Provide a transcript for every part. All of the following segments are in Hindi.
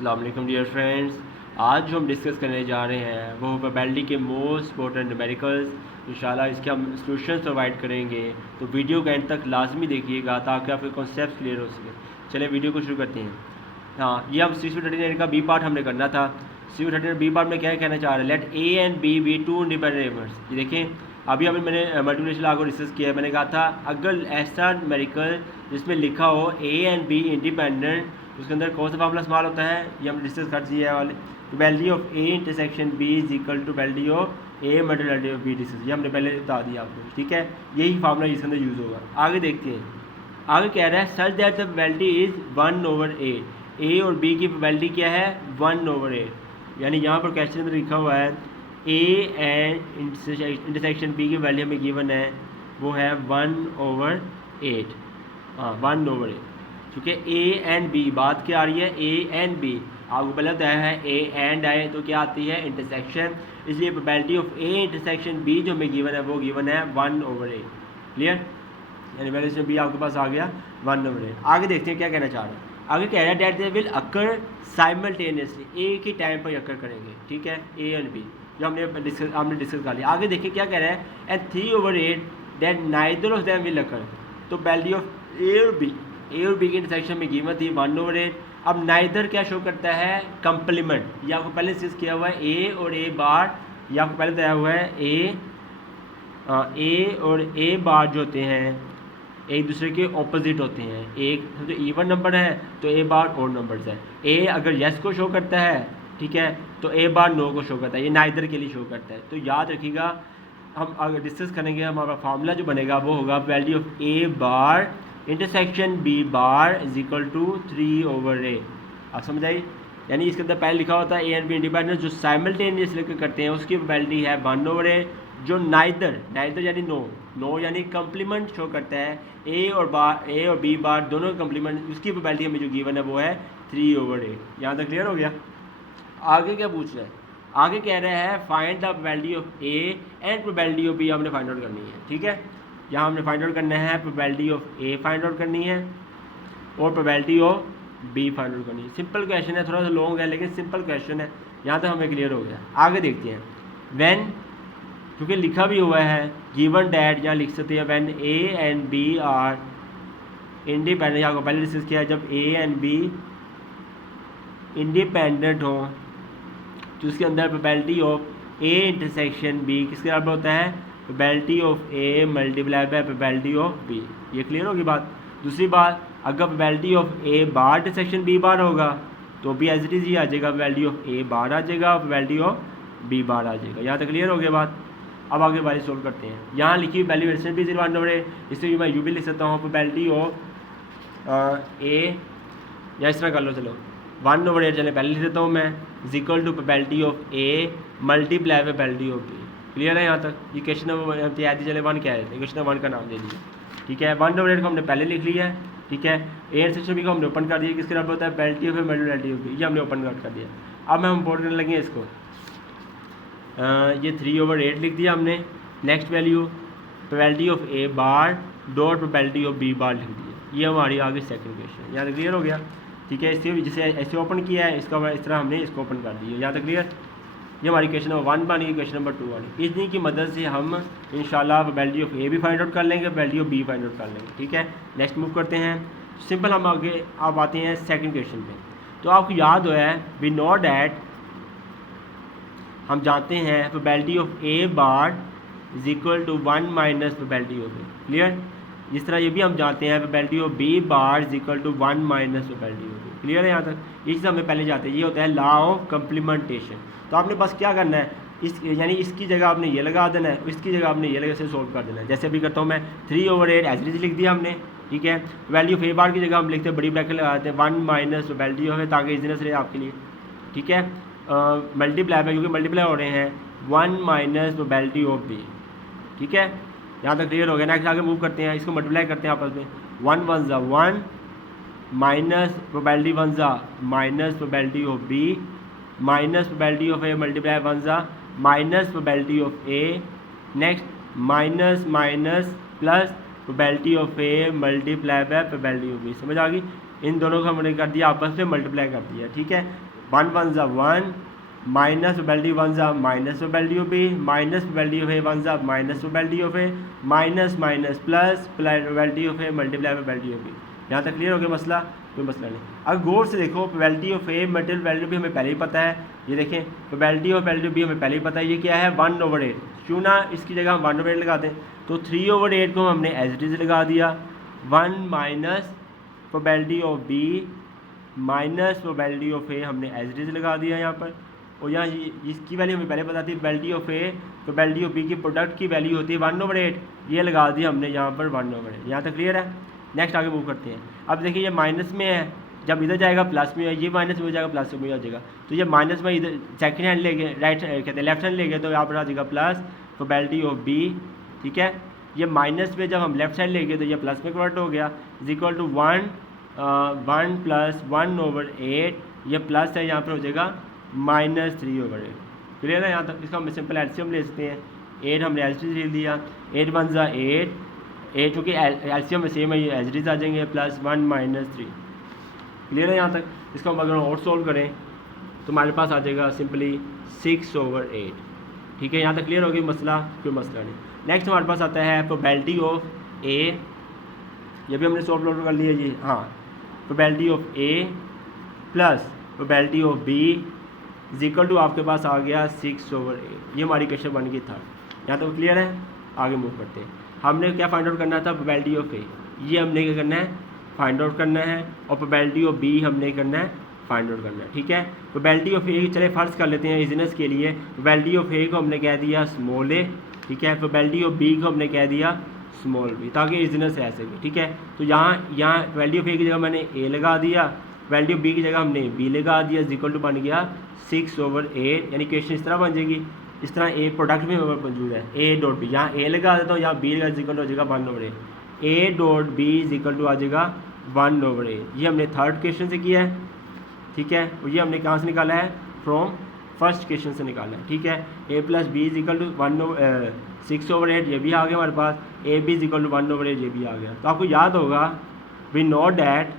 अस्सलाम वालेकुम डियर फ्रेंड्स। आज जो हम डिस्कस करने जा रहे हैं वो प्रोबेबिलिटी के मोस्ट इंपॉर्टेंट न्यूमेरिकल्स। इंशाल्लाह इसके हम सॉल्यूशंस प्रोवाइड करेंगे, तो वीडियो के एंड तक लाजमी देखिएगा ताकि आपके कॉन्सेप्ट क्लियर हो सके। चलिए वीडियो को शुरू करते हैं। हाँ, ये हम C39 का बी पार्ट हमने करना था। C39 बी पार्ट में क्या कहना चाह रहे हैं, let A and B two independent neighbours. ये देखें, अभी मैंने मल्टीप्लिकेशन लॉ को डिस्कस किया। मैंने कहा था अगर ऐसा न्यूमेरिकल जिसमें लिखा हो ए एंड बी इंडिपेंडेंट, उसके अंदर कौन सा फार्मूला इस्तेमाल होता है, ये हमने डिस्कस कर दिया है वाले। Value of A intersection B is equal to value of A multiply of B discuss, ये हमने पहले बता दिया आपको, ठीक है। यही फार्मूला इसके अंदर यूज़ होगा। आगे देखते हैं, आगे कह रहा है such that the probability is 1/8। ए और बी की प्रोबेबिलिटी क्या है, 1/8। यानी यहाँ पर क्वेश्चन में लिखा हुआ है ए एंड इंटरसेक्शन बी की वैल्यू हमें गिवन है, वो है 1/8। हाँ, 1/8, क्योंकि ए एंड बी बात क्या आ रही है, ए एंड बी। आपको पहले बताया है ए एंड आए तो क्या आती है, इंटरसेक्शन। इसलिए probability of A intersection B जो हमें गिवन है वो गिवन है 1/8। क्लियर, यानी पहले से बी आपके पास आ गया 1/8। आगे देखते हैं क्या कहना चाह रहे हैं। आगे कह रहा है that they will occur simultaneously, एक ही टाइम पर अकर करेंगे, ठीक है, ए एंड बी, जो हमने डिस्कस कर लिया। आगे देखिए क्या कह रहा है, and 3/8 that neither of them will occur. तो वैल्यू ऑफ ए और बी की इंटरसेक्शन में कीमत थी 1/8। अब नाइदर क्या शो करता है, कंप्लीमेंट। ये आपको पहले डिस्कस किया हुआ है, ए और ए बार, ये आपको पहले बताया हुआ है। ए और ए बार जो होते हैं एक दूसरे के ऑपोजिट होते हैं। एक तो इवन नंबर है तो ए बार और नंबर्स है। ए अगर यस को शो करता है, ठीक है, तो ए बार नो को शो करता है। ये नाइदर के लिए शो करता है। तो याद रखिएगा, हम अगर डिस्कस करेंगे हमारा फार्मूला जो बनेगा वो होगा value of A bar intersection B bar is equal to 3/8। आप समझ आई, यानी इसके अंदर पहले लिखा होता है ए एंड बी इंडिपेंडेंट, जो साइमल्टेनियस लेकर करते हैं उसकी प्रोबेबिलिटी है 1/8। जो नाइदर यानी नो यानी कंप्लीमेंट शो करता है, ए और बी बार दोनों कंप्लीमेंट, उसकी प्रोबेबिलिटी हमें जो गिवन है वो है 3/8। यहाँ तक क्लियर हो गया। आगे क्या पूछ रहा है, आगे कह रहा है find the probability of A and probability of B हमने फाइंड आउट करनी है, ठीक है। यहाँ हमने फाइंड आउट करना है, probability of A find out करनी है और probability of B find out करनी है। सिंपल क्वेश्चन है, थोड़ा सा लॉन्ग है लेकिन सिंपल क्वेश्चन है। यहाँ तक हमें क्लियर हो गया। आगे देखते हैं, व्हेन, क्योंकि लिखा भी हुआ है गिवन डैट, यहाँ लिख सकते हैं when A and B are independent. आपको पहले डिस्कस किया है, जब ए एंड बी इंडिपेंडेंट हो तो उसके अंदर probability of A intersection B किसके बराबर होता है, probability of A multiply by probability of B. ये क्लियर होगी बात। दूसरी बात, अगर probability of A bar intersection B bar होगा तो भी एज इट इज ही आ जाएगा, प्रोबेबिलिटी ऑफ ए बार आ जाएगा और प्रोबेबिलिटी ऑफ बी बार आ जाएगा। यहाँ तक क्लियर हो गया बात। अब आगे वाली सोल्व करते हैं। यहाँ लिखी वैल्यू इंटरसेक्शन बी 1/8, इससे भी मैं यू भी लिख सकता हूँ प्रोबेबिलिटी ऑफ ए, या इस तरह कर लो, चलो 1/8 चले पहले लिख देता हूँ मैं, is equal to probability of A multiply by probability of B. Clear है यहाँ तक। ये क्वेश्चन नंबर तैयारी चले 1 क्या है, क्वेश्चन नंबर 1 का नाम दे दिया, ठीक है। 1/8 को हमने पहले लिख लिया है, ठीक है। ए इंटरसेक्शन बी को हमने ओपन कर दिया, किसके बराबर होता है, probability of A multiply of B, ये हमने ओपन कर दिया। अब हम इंपोर्ट करने लगे इसको, ये 3/8 लिख दिया हमने। Next value probability of A bar dot probability of B bar लिख दिया। ये हमारी आगे सेकंड क्वेश्चन, यहाँ तक क्लियर हो गया, ठीक है। इससे जैसे ऐसे ओपन किया है, इसका इस तरह हमने इसको ओपन कर दिया, यहाँ तक क्लियर। ये हमारी क्वेश्चन नंबर 1 बनी, क्वेश्चन नंबर 2 बनी। इतनी की मदद से हम इंशाल्लाह प्रोबेबिलिटी ऑफ ए भी फाइंड आउट कर लेंगे, probability of B find out कर लेंगे, ठीक है। नेक्स्ट मूव करते हैं। सिंपल हम आगे आप आते हैं सेकंड क्वेश्चन पे। तो आपको याद हो है वी नो डैट, हम जानते हैं probability of A bar is equal to 1 minus probability of A. Clear, जिस तरह ये भी हम जानते हैं probability of B bar is equal to 1 minus probability of B. Clear है यहाँ तक। ये चीज़ हमें पहले जाते हैं, ये होता है लॉ ऑफ कंप्लीमेंटेशन। तो आपने बस क्या करना है, इस यानी इसकी जगह आपने ये लगा देना है, इसकी जगह आपने ये लगा से सोल्व कर देना है। जैसे अभी करता हूँ मैं, 3/8 एज इट इज लिख दिया हमने, ठीक है। वैल्यू ऑफ ए बार की जगह हम लिखते हैं बड़ी ब्रैकेट लगाते हैं 1 माइनस प्रोबेबिलिटी ऑफ है, ताकि इजीनेस रहे आपके लिए, ठीक है। मल्टीप्लाई में, क्योंकि मल्टीप्लाई हो रहे हैं 1 माइनस प्रोबेबिलिटी ऑफ बी, ठीक है। यहाँ तक क्लियर हो गया। नेक्स्ट आगे मूव करते हैं, इसको मल्टीप्लाई करते हैं आपस में। 1 1 ज़ा 1 माइनस प्रोबेबिलिटी 1 ज़ा minus probability of B minus probability of A multiply 1 ज़ा minus probability of A. Next minus minus plus probability of A multiply by probability of B. समझ आ गई। इन दोनों को हमने कर दिया आपस में मल्टीप्लाई कर दिया, ठीक है। 1 1 ज़ा 1 माइनस प्रोबेबिलिटी 1 ज़ा minus probability of A minus probability of A 1 ज़ा minus probability of A minus minus plus probability of A multiply probability of B. यहाँ तक क्लियर हो गया मसला, कोई मसला नहीं। अब गौर से देखो, probability of A multiply probability of B हमें पहले ही पता है, ये देखें probability of probability of B हमें पहले ही पता है, ये क्या है 1/8। क्यों ना इसकी जगह हम 1/8 लगा दें, तो 3/8 को हमने एज इट इज लगा दिया, 1 minus probability of B minus probability of A हमने एज इट इज लगा दिया यहाँ पर। और यहाँ इसकी वैल्यू हमें पहले पता थी, probability of A probability of B की प्रोडक्ट की वैल्यू होती है 1/8, ये लगा दिया हमने यहाँ पर 1/8। यहाँ तक क्लियर है। नेक्स्ट आगे मूव करते हैं। अब देखिए ये माइनस में है, जब इधर जाएगा प्लस में, ये माइनस में हो जाएगा प्लस में हो जाएगा, तो ये माइनस में इधर सेकंड हैंड ले गए, राइट कहते हैं लेफ्ट हैंड ले गए, तो यहाँ पर आ जाएगा प्लस प्रोबेबिलिटी ऑफ बी, ठीक है। ये माइनस में जब हम लेफ्ट साइड ले गए तो ये प्लस में कन्वर्ट हो गया, इज इक्वल टू 1 प्लस 1/8, ये प्लस है, यहाँ पर हो जाएगा -3/8। क्लियर है यहाँ तक। इसका हम सिंपल एलसीएम ले सकते हैं, 8 हमने एलसीएम ले लिया, 8 1 ज़ा 8, चूँकि एलसीएम में सेम है, ये एज आ जाएंगे, प्लस 1 -3। क्लियर है यहाँ तक। इसका हम अगर और सॉल्व करें तो हमारे पास आ जाएगा सिंपली 6/8, ठीक है। यहाँ तक क्लियर हो गई मसला, कोई मसला नहीं। नेक्स्ट हमारे पास आता है प्रोबेबिलिटी ऑफ ए, ये भी हमने सॉल्व कर लिया जी, हाँ। Probability of A plus probability of B is equal to आपके पास आ गया 6/8। ये हमारी क्वेश्चन बन गई था। यहाँ तक क्लियर है। आगे मूव करते हैं। हमने क्या फाइंड आउट करना था, प्रोबेबिलिटी ऑफ ए, ये हमने क्या करना है फाइंड आउट करना है, और प्रोबेबिलिटी ऑफ बी हमने करना है फाइंड आउट करना है, ठीक है। प्रोबेबिलिटी ऑफ ए चले फर्स्ट कर लेते हैं इजीनेस के लिए। प्रोबेबिलिटी ऑफ ए को हमने कह दिया स्मॉल ए, ठीक है। प्रोबेबिलिटी ऑफ बी को हमने कह दिया स्मॉल बी, ताकि इजीनेस है ऐसे, ठीक है। तो यहाँ प्रोबेबिलिटी ऑफ ए की जगह मैंने ए लगा दिया, प्रोबेबिलिटी ऑफ बी की जगह हमने बी लगा दिया, इज इक्वल टू बन गया 6/8। यानी क्वेश्चन इस तरह बन जाएगी, इस तरह ए प्रोडक्ट में मौजूद है, ए डॉट बी, यहाँ ए लगा देता हूँ, यहाँ बी लगा, इज इक्वल टू हो जाएगा 1/8, A dot B is equal to आ जाएगा 1/8। ये हमने थर्ड क्वेश्चन से किया है, ठीक है। और ये हमने कहाँ से निकाला है, फ्रॉम फर्स्ट क्वेश्चन से निकाला है, ठीक है। A plus B is equal to 6/8, ये भी आ गया हमारे पास, A B is equal to 1/8, ये भी आ गया। तो आपको याद होगा, we know that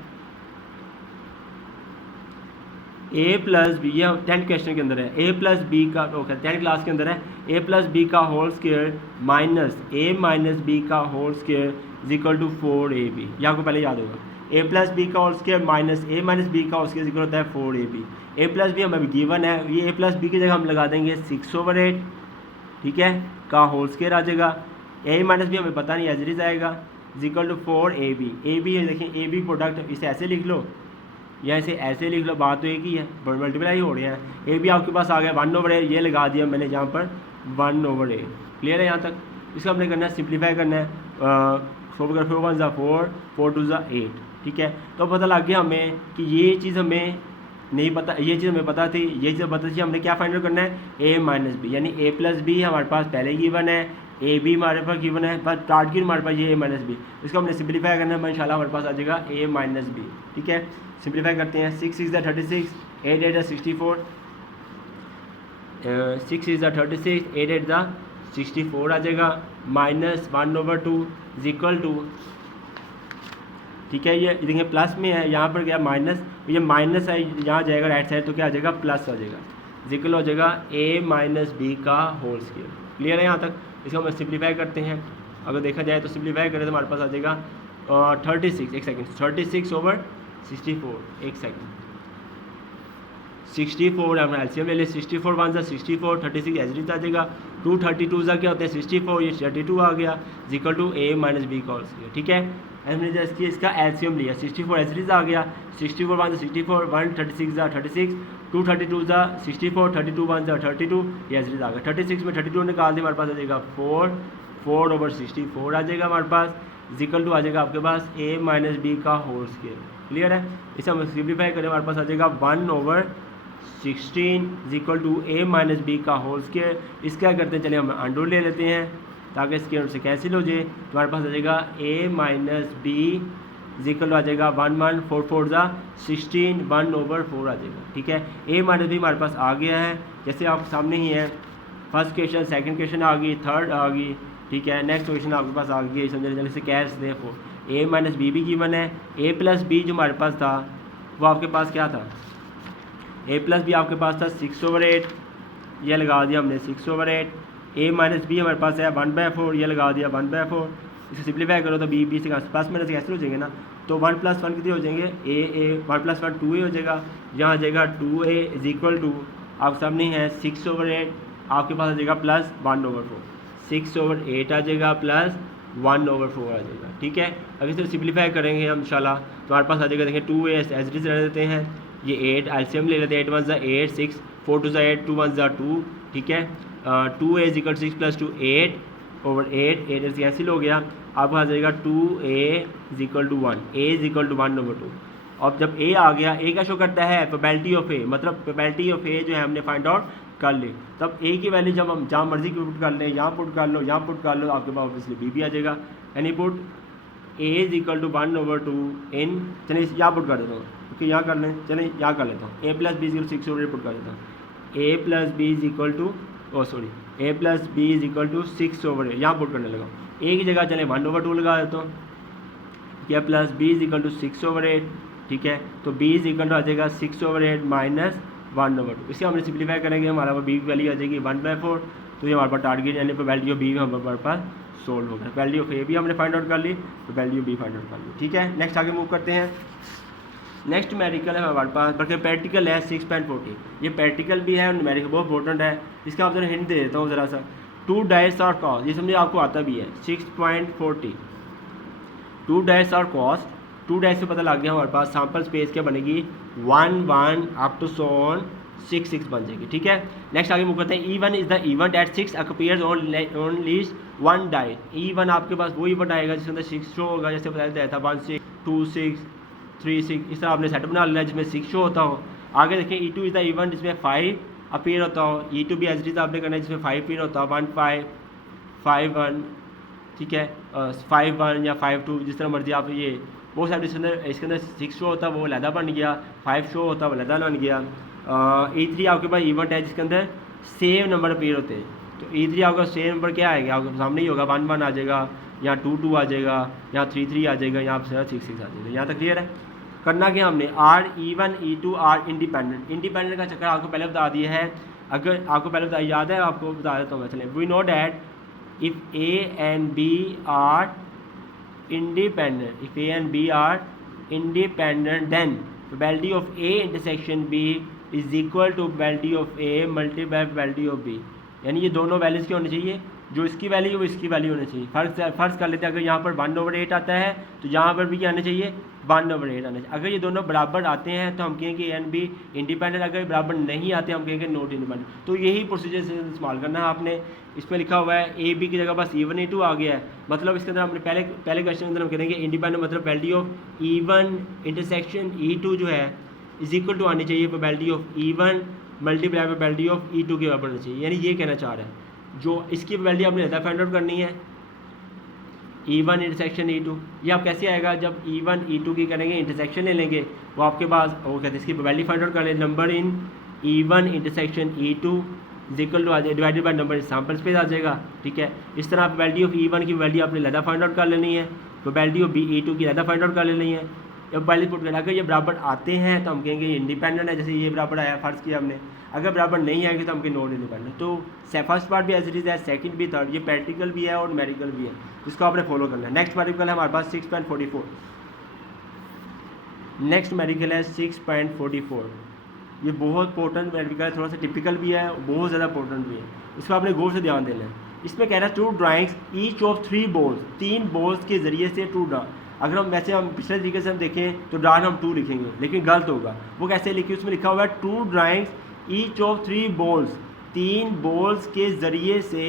A plus B, ये 10th क्वेश्चन के अंदर है, ए प्लस बी का, ओके 10th क्लास के अंदर है, ए प्लस बी का whole square minus A minus B का whole square is equal to 4ab। ये आपको पहले याद होगा, ए प्लस बी का whole square minus A minus B का होल स्क्वायर इक्वल होता है 4ab। ए प्लस बी हमें गिवन है, ये ए प्लस बी की जगह हम लगा देंगे 6/8, ठीक है, का होल स्क्वायर आ जाएगा। ए माइनस बी हमें पता नहीं, एज इट इज आएगा, is equal to 4ab। A B है, देखें ए बी प्रोडक्ट, इसे ऐसे लिख लो या इसे ऐसे लिख लो, बात तो एक ही है, मल्टीप्लाई हो रहे हैं। ए बी आपके पास आ गया 1/8, ये लगा दिया मैंने यहाँ पर 1/8। क्लियर है यहाँ तक। इसका हमने करना है सिंप्लीफाई करना है, 4 1 ज़ा 4, 4 2 ज़ा 8, ठीक है। तो पता लग गया हमें कि ये चीज़ हमें नहीं पता, ये चीज़ हमें पता थी, ये चीज़ पता थी, हमने क्या फाइंड आउट करना है, ए माइनस बी, यानी ए प्लस बी हमारे पास पहले गिवन है, ए बी हमारे पास गिवन है, पर टारगेट हमारे पास ये ए माइनस बी। इसको हमने सिंप्लीफाई करना है, इंशाल्लाह हमारे पास आ जाएगा ए माइनस बी, ठीक है। सिंप्लीफाई करते हैं, 6 6 ज़ा 36, 8 8 ज़ा 64, 6 6 ज़ा 36, 8 8 ज़ा 64 आ जाएगा, माइनस 1/2 इज इक्वल टू, ठीक है। ये देखिए प्लस में है, यहाँ पर क्या माइनस, ये माइनस है, यहाँ जाएगा राइट साइड, तो क्या आ जाएगा प्लस आ जाएगा, इज इक्वल हो जाएगा ए माइनस बी का होल स्क्वायर। क्लियर है यहाँ तक। इसको हम सिंप्लीफाई करते हैं, अगर देखा जाए तो सिंप्लीफाई करें तो हमारे पास आ जाएगा 36, एक सेकेंड, 36/64, एक सेकेंड, 64 हम एलसीएम ले ले, 64 1 ज़ा 64, 36 एज इट आ जाएगा, 232 ज़ा क्या होता है 64, ये 32 आ गया, is equal to A minus B का होल स्क्वायर, ठीक है। हमने जैसे इसका एलसीएम लिया, 64 एज इट आ गया, 64 1 ज़ा 64, 136 ज़ा 36, 232 ज़ा 64, 32 1 ज़ा 32, ये एज इट आ गया। 36 में 32 निकाल दिया, हमारे पास आ जाएगा 4/64 आ जाएगा हमारे पास, इज इक्वल टू आ जाएगा आपके पास ए माइनस बी का होल स्क्वायर। क्लियर है। इसे हम सिंप्लीफाई करें, हमारे पास आ जाएगा 1/16 is equal to A minus B का होल स्क्वायर। इसका क्या करते हैं, चलिए हम अंडर ले लेते हैं ताकि स्क्वायर से कैंसिल हो जाए। हमारे पास आ जाएगा ए माइनस बी इज इक्वल आ जाएगा 1 1 4 4 ज़ा 16, 1/4 आ जाएगा, ठीक है। ए माइनस बी हमारे पास आ गया है, जैसे आप सामने ही है, फर्स्ट क्वेश्चन, सेकंड क्वेश्चन आ गई, थर्ड आ गई, ठीक है। नेक्स्ट क्वेश्चन आपके पास आ गई, समझ जल्दी से कैश दे ए माइनस बी भी गिवन है, ए प्लस बी जो हमारे पास था वो आपके पास क्या था, ए प्लस बी आपके पास था 6/8, ये लगा दिया हमने 6/8, ए माइनस बी हमारे पास है 1/4, ये लगा दिया 1/4। इसे सिंप्लीफाई करो तो बी से प्लस माइनस कैंसिल हो जाएंगे ना, तो 1 + 1 कितने हो जाएंगे, ए 1 + 1 2a हो जाएगा, यहाँ आ जाएगा 2a = आप सामने है 6/8, आपके पास आ जाएगा प्लस 1/4, 6/8 आ जाएगा प्लस 1/4 आ जाएगा। ठीक है, अब इसे सिंप्लीफाई करेंगे हम इंशाल्लाह, तो हमारे पास आ जाएगा, देखें 2a एज इट इज रह देते हैं, ये 8 एलसीएम ले लेते हैं, 8 × 1 = 8, 6 4 × 2 = 8, 2 × 1 = 2। ठीक है, 2a = 6 + 2 8/8, 8 कैंसिल हो गया, आपको आ जाएगा 2a = 1, a = 1/2। अब जब a आ गया, a का शो करता है प्रोबेबिलिटी ऑफ a, मतलब प्रोबेबिलिटी ऑफ a जो है हमने फाइंड आउट कर ली, तब a की वैल्यू जब हम जहाँ मर्जी पुट कर लें, यहाँ पुट कर लो, यहाँ पुट कर लो, आपके पास ऑब्वियसली b भी आ जाएगा। यानी पुट a = 1/2 इन, चलिए यहाँ पुट कर देता हूँ, ओके यहाँ कर लें, चलिए यहाँ कर लेता हूँ, a + b = 6/8 पुट कर देता हूँ, a + b = 6/8, यहाँ पुट करने लगा, a की जगह चले 1/2 लगा देता हूँ, या प्लस b = 6/8। ठीक है, तो b = आ जाएगा 6/8 माइनस 1/2, इसे हमने सिंप्लीफाई करेंगे, हमारा b की वैल्यू आ जाएगी 1/4, तो ये हमारे पास टारगेट यानी प्रोबेबिलिटी ऑफ b हमारे पास सोल्व हो गया। वैल्यू ऑफ a भी हमने फाइंड आउट कर ली, probability of b find out कर ली। ठीक है, नेक्स्ट आगे मूव करते हैं। नेक्स्ट न्यूमेरिकल है हमारे पास, बल्कि प्रैक्टिकल है 6.40, ये प्रैक्टिकल भी है और न्यूमेरिकल बहुत इंपॉर्टेंट है, इसका आप जरा हिंट दे देता हूँ ज़रा सा। 2 डाइस और कॉस, ये समझिए आपको आता भी है। 6.40 2 डाइस और कॉस, 2 डाइस से पता लग गया हमारे पास सैम्पल स्पेस क्या बनेगी, 1 1 अप टू 6 6 बन जाएगी। ठीक है, नेक्स्ट आगे मूव करते हैं। E1 is the event at 6 appears on least 1 die. E1 आपके पास वो इवेंट आएगा जिसके अंदर 6 शो होगा, जैसे बताया जाता था 1 6 2 6 3 6, इस तरह आपने सेट बना लेना है जिसमें 6 शो होता हो। आगे देखिए E2 इज द इवेंट जिसमें 5 अपीयर होता हो, E2 भी एज इट इज आपने करना है जिसमें 5 अपीयर होता हो, 1 5 5 1, ठीक है 5 1 या 5 2, जिस तरह मर्जी आप ये वो साइड इसके अंदर 6 शो होता है वो लहदा बन गया, 5 शो होता है वो लहदा बन गया। E3 आपके पास इवेंट है जिसके अंदर सेम नंबर अपीयर होते हैं, तो E3 आपका सेम नंबर क्या आएगा, आपके सामने ही होगा 1 1 आ जाएगा, यहाँ 2 2 आ जाएगा, यहाँ 3 3 आ जाएगा, यहाँ 6 6 आ जाएगा। यहाँ तक क्लियर है। करना क्या हमने, are E1 E2 are independent का चक्कर आपको पहले बता दिया है। अगर आपको पहले बता याद है, आपको बता देता हूँ मैं, चलें। We know that if A and B are independent, if A and B are independent, then probability of A intersection B is equal to probability of A multiplied by probability of B। यानी ये दोनों वैल्यूज़ क्या होनी चाहिए, जो इसकी वैल्यू वो इसकी वैल्यू होनी चाहिए। फ़र्ज़ कर लेते हैं अगर यहाँ पर 1/8 आता है तो यहाँ पर भी क्या आना चाहिए, 1/8 आना चाहिए। अगर ये दोनों बराबर आते हैं तो हम कहेंगे ए एंड बी इंडिपेंडेंट, अगर बराबर नहीं आते हम कहेंगे नॉट इंडिपेंडेंट। तो यही प्रोसीजर से इस्तेमाल करना है आपने। इसमें लिखा हुआ है ए बी की जगह बस E1 E2 आ गया है, मतलब इसके अंदर हमने पहले क्वेश्चन के अंदर हम कहेंगे इंडिपेंडेंट मतलब probability of E1 intersection E2 जो है इज इक्वल टू आनी चाहिए probability of E1 multiply probability of E2 के बराबर होनी चाहिए। यानी ये कहना चाह रहा है जो इसकी प्रोबेबिलिटी आपने ज़्यादा फाइंड आउट करनी है E1 इंटरसेक्शन E2। ये आप कैसे आएगा, जब E1 E2 की करेंगे इंटरसेक्शन ले लेंगे, वो आपके पास वो कहते हैं इसकी प्रोबेबिलिटी फाइंड आउट कर लें, number in E1 intersection E2 is equal to आ जाए divided by number in sample space आ जाएगा। ठीक है, इस तरह प्रोबेबिलिटी ऑफ E1 की प्रोबेबिलिटी आपने ज़्यादा फाइंड आउट कर लेनी है, प्रोबेबिलिटी ऑफ E2 की ज़्यादा फाइंड आउट कर लेनी है। अब पहले पुट करना, अगर ये बराबर आते हैं तो हम कहेंगे इंडिपेंडेंट है, जैसे ये बराबर आया फ़र्ज़ किया हमने। अगर बराबर नहीं आएंगे तो हम कहेंगे नॉट इंडिपेंडेंट। तो फर्स्ट पार्ट भी एज इट इज़ है, सेकंड भी, थर्ड, ये प्रैक्टिकल भी है और न्यूमेरिकल भी है, जिसको आपने फॉलो करना है। नेक्स्ट न्यूमेरिकल है हमारे पास 6.44। नेक्स्ट न्यूमेरिकल है 6.44। ये बहुत इंपॉर्टेंट न्यूमेरिकल है, थोड़ा सा टिपिकल भी है, बहुत ज़्यादा इंपॉर्टेंट भी है, इसको आपने गौर से ध्यान देना है। इसमें कह रहा है 2 drawings each of 3 balls, 3 balls के ज़रिए से 2 ड्रा। अगर हम वैसे हम पिछले तरीके से हम देखें तो ड्रा हम 2 लिखेंगे, लेकिन गलत होगा। वो कैसे लिखी, उसमें लिखा हुआ है 2 drawings each of 3 balls, 3 balls के ज़रिए से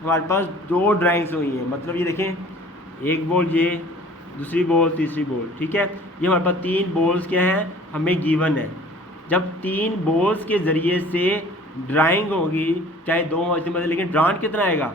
हमारे पास 2 ड्राइंग्स हुई हैं। मतलब ये देखें, एक बॉल ये, दूसरी बॉल, तीसरी बॉल। ठीक है, ये हमारे पास 3 बॉल्स क्या हैं हमें गिवन है। जब 3 बॉल्स के ज़रिए से ड्राइंग होगी, चाहे 2 हो मतलब, लेकिन ड्रान कितना आएगा,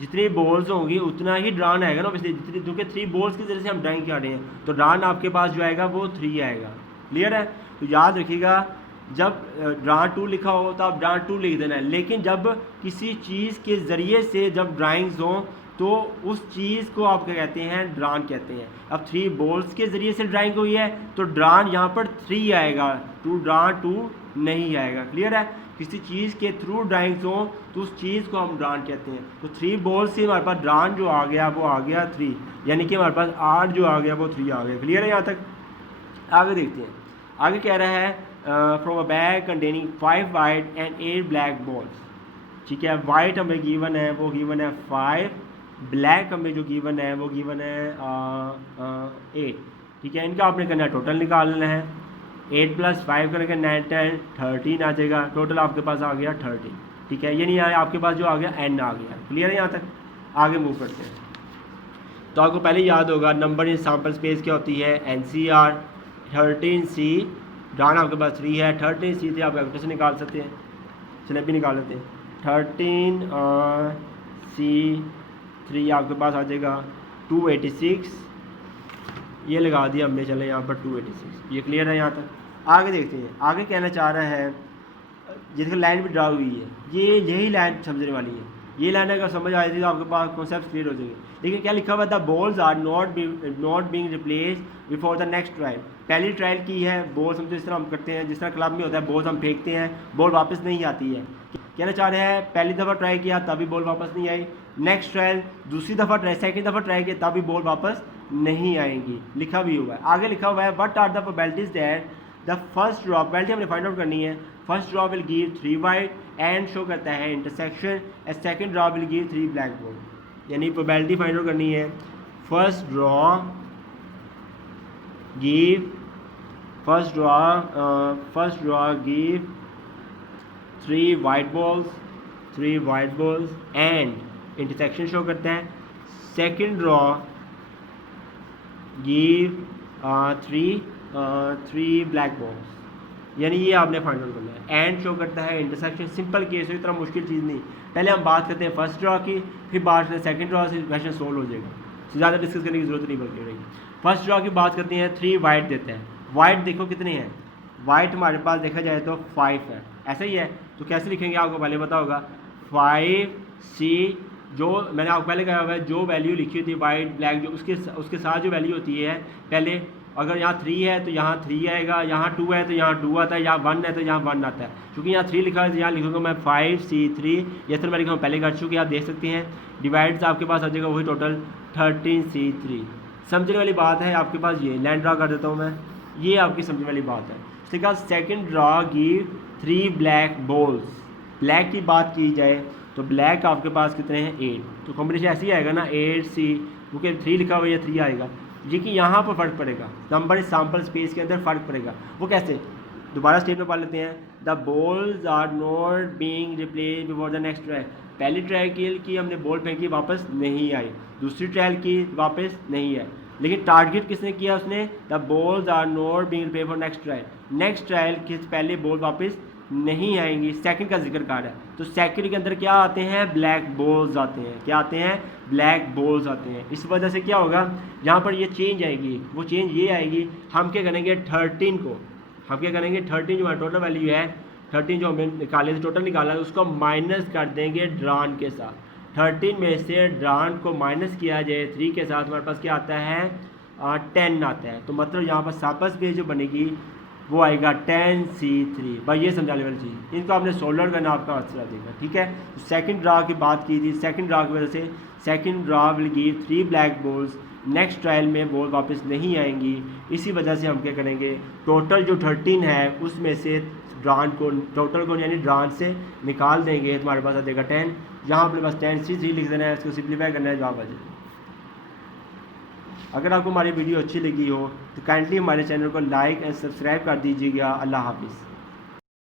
जितनी बॉल्स होंगी उतना ही ड्रान आएगा ना, इसलिए जितनी, क्योंकि 3 बॉल्स के ज़रिए से हम ड्राइंग कर रहे हैं, तो ड्रान आपके पास जो आएगा वो 3 आएगा। क्लियर है, तो याद रखिएगा जब ड्रान 2 लिखा हो तो आप ड्रान 2 लिख देना है, लेकिन जब किसी चीज़ के ज़रिए से जब ड्राइंग्स हों तो उस चीज़ को आप क्या कहते हैं, ड्रान कहते हैं। अब 3 बॉल्स के ज़रिए से ड्राइंग हुई है तो ड्रान यहाँ पर 3 आएगा, टू ड्रान 2 नहीं आएगा। क्लियर है? किसी चीज़ के थ्रू ड्राइंग्स हो तो उस चीज़ को हम ड्रान कहते हैं। तो 3 बॉल्स से हमारे पास ड्रान जो आ गया वो आ गया 3, यानी कि हमारे पास 8 जो आ गया वो 3 आ गया। क्लियर है यहाँ तक? आगे देखते हैं। आगे कह रहा है from a bag containing 5 white and 8 black balls. ठीक है, वाइट हमें गिवन है, वो गिवन है 5, ब्लैक हमें जो गिवन है वो गिवन है 8। ठीक है, इनका आपने करना है टोटल निकालना है। 8 + 5 करेंगे 9 10 13 आ जाएगा, टोटल आपके पास आ गया 13। ठीक है, ये नहीं आया आपके पास, जो आ गया n आ गया। क्लियर है यहाँ तक? आगे मूव करते हैं। तो आपको पहले याद होगा नंबर इन सैम्पल स्पेस क्या होती है, NCR। 13C ड्रान आपके पास 3 है, 13C से आप कैलकुलेटर से निकाल सकते हैं, स्नैप भी निकाल लेते हैं। 13C3 आपके पास आ जाएगा 286, ये लगा दिया हमने, चले यहाँ पर 286। ये क्लियर है यहाँ तक? आगे देखते हैं। आगे कहना चाह रहा है जिसकी लाइन भी ड्रा हुई है, ये यही लाइन समझने वाली है। ये लाइन अगर समझ आ जाती तो आपके पास कॉन्सेप्ट क्लियर हो जाएंगे। लेकिन क्या लिखा हुआ है, the balls are not being replace before the next trial. पहली ट्रायल की है, बॉल समझो इस तरह हम करते हैं, जिस तरह क्लब में होता है, बॉल हम फेंकते हैं, बॉल वापस नहीं आती है। कहना चाह रहे हैं पहली दफ़ा ट्राई किया तभी बॉल वापस नहीं आई, नेक्स्ट ट्रायल दूसरी दफ़ा ट्राई, सेकंड दफ़ा ट्राई किया तभी बॉल वापस नहीं आएंगी। लिखा भी हुआ है, आगे लिखा हुआ है what are the probabilities that the first draw, probability हमने फाइंड आउट करनी है। First draw will give 3 white and show करता है intersection, and second draw will give 3 black ball. यानी प्रोबेबिलिटी फाइंड आउट करनी है। First draw give give 3 white balls and intersection show करता है। Second draw give 3 black balls, यानी ये आपने फाइंड आउट करना है। एंड शो करता है इंटरसेक्शन। सिंपल केस है, इतना मुश्किल चीज़ नहीं। पहले हम बात करते हैं फर्स्ट ड्रॉ की, फिर बात करते हैं सेकंड ड्रॉ से, क्वेश्चन सोल्व हो जाएगा। तो ज़्यादा डिस्कस करने की जरूरत नहीं बल्कि रहेगी। फर्स्ट ड्रॉ की बात करते हैं, 3 वाइट देते हैं। वाइट देखो कितने हैं, वाइट हमारे पास देखा जाए तो 5 है, ऐसा ही है। तो कैसे लिखेंगे आपको पहले पता होगा। 5C जो मैंने आपको पहले कहा हुआ है, जो वैल्यू लिखी होती है वाइट ब्लैक, जो उसके साथ जो वैल्यू होती है, पहले अगर यहाँ 3 है तो यहाँ 3 आएगा, यहाँ 2 है तो यहाँ 2 आता है, यहाँ 1 है तो यहाँ 1 आता है। क्योंकि यहाँ 3 लिखा है तो यहाँ लिखूँगा मैं 5C3, ये तो मैं लिखा पहले कर चुके, आप देख सकते हैं। डिवाइड्स आपके पास आ जाएगा वही टोटल 13C3। समझने वाली बात है आपके पास। ये लाइन ड्रा कर देता हूँ मैं, ये आपकी समझने वाली बात है। उसके बाद second draw give 3 black balls. Black की बात की जाए तो ब्लैक आपके पास कितने हैं, 8। तो कॉम्बिनेशन ऐसे ही आएगा ना, 8C, क्योंकि 3 लिखा हुआ है, 3 आएगा। जी कि यहाँ पर फ़र्क पड़ेगा, नंबर इस सैम्पल स्पेस के अंदर फ़र्क पड़ेगा। वो कैसे, दोबारा स्टेटमेंट पढ़ लेते हैं। The balls are not being replace before the next trial. पहली ट्रायल की हमने बॉल फेंकी, वापस नहीं आई। दूसरी ट्रायल की, वापस नहीं है। लेकिन टारगेट किसने किया, उसने the balls are not being replace for next trial. Next trial के पहले बॉल वापस नहीं आएंगी, सेकंड का जिक्र कर रहा है। तो सेकंड के अंदर क्या आते हैं, ब्लैक बॉल्स आते हैं। क्या आते हैं, ब्लैक बॉल्स आते हैं। इस वजह से क्या होगा, यहाँ पर ये चेंज आएगी, वो चेंज ये आएगी। हम क्या करेंगे, 13 को हम क्या करेंगे, 13 जो हमारा टोटल वैल्यू है, 13 जो हमने निकाले थे, टोटल निकाला है, उसको माइनस कर देंगे ड्रान के साथ। 13 में से ड्रान को माइनस किया जाए 3 के साथ, हमारे पास क्या आता है, 10 आता है। तो मतलब यहाँ पर सैम्पल स्पेस जो बनेगी वो आएगा 10C3। भाई ये समझाने वाली चीज़, इनको आपने सोल्व करना, आपका आंसर आ जाएगा। ठीक है, तो सेकंड ड्रा की बात की थी, सेकंड ड्रा की वजह से second draw will give 3 black balls. Next trial में बॉल वापस नहीं आएंगी, इसी वजह से हम क्या करेंगे, टोटल जो 13 है उसमें से ड्रान को, टोटल को यानी ड्रान से निकाल देंगे, तुम्हारे पास आ जाएगा 10। यहाँ अपने पास 10C3 लिख देना है, इसको सिंप्लीफाई करना है, जवाब आ जाएगा। अगर आपको हमारी वीडियो अच्छी लगी हो तो काइंडली हमारे चैनल को लाइक एंड सब्सक्राइब कर दीजिएगा। अल्लाह हाफिज़।